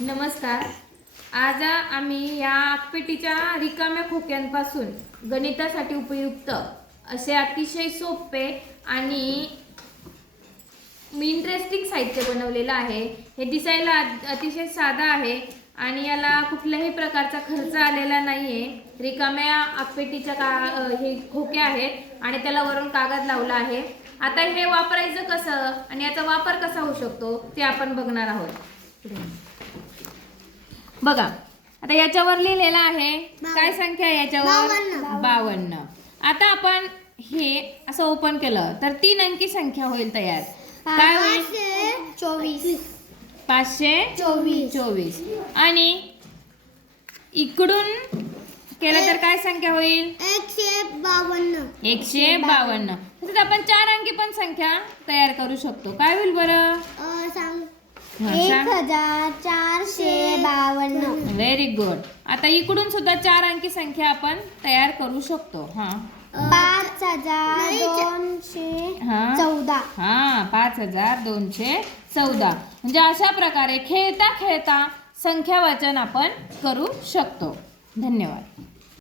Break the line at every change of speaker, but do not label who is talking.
नमस्कार. आज आम्ही या आगपेटीच्या रिकाम्या खोक्यांपासून गणितासाठी उपयुक्त असे अतिशय सोपे आणि इंटरेस्टिंग साहित्य बनवलेलं आहे. हे दिसायला अतिशय साधा आहे आणि याला कुठल्याही प्रकारचा खर्च आलेला नाहीये. रिकाम्या आगपेटीच्या का हे खोके आहेत आणि त्याला वरून कागद लावला आहे. आता हे वापरायचं कसं आणि याचा वापर कसा होऊ शकतो ते आपण बघणार आहोत. बघा आता याच्यावर लिहिलेलं आहे काय संख्या आहे याच्यावर?
बावन्न.
आता आपण हे असं ओपन केलं तर तीन अंकी संख्या होईल तयार. काय होईल?
पाचशे चोवीस.
पाचशे
चोवीस.
चोवीस. आणि इकडून केलं तर काय संख्या होईल?
एकशे बावन्न.
एकशे बावन्न. तसंच आपण चार अंकी पण संख्या तयार करू शकतो. काय होईल बरं?
हजार चारशे बावन्न.
व्हेरी गुड आता इकडून सुद्धा चार अंकी संख्या आपण तयार करू शकतो. हा.
पाच हजार दोनशे
हा.
चौदा.
हा पाच हजार दोनशे चौदा. म्हणजे अशा प्रकारे खेळता खेळता संख्या वाचन आपण करू शकतो. धन्यवाद.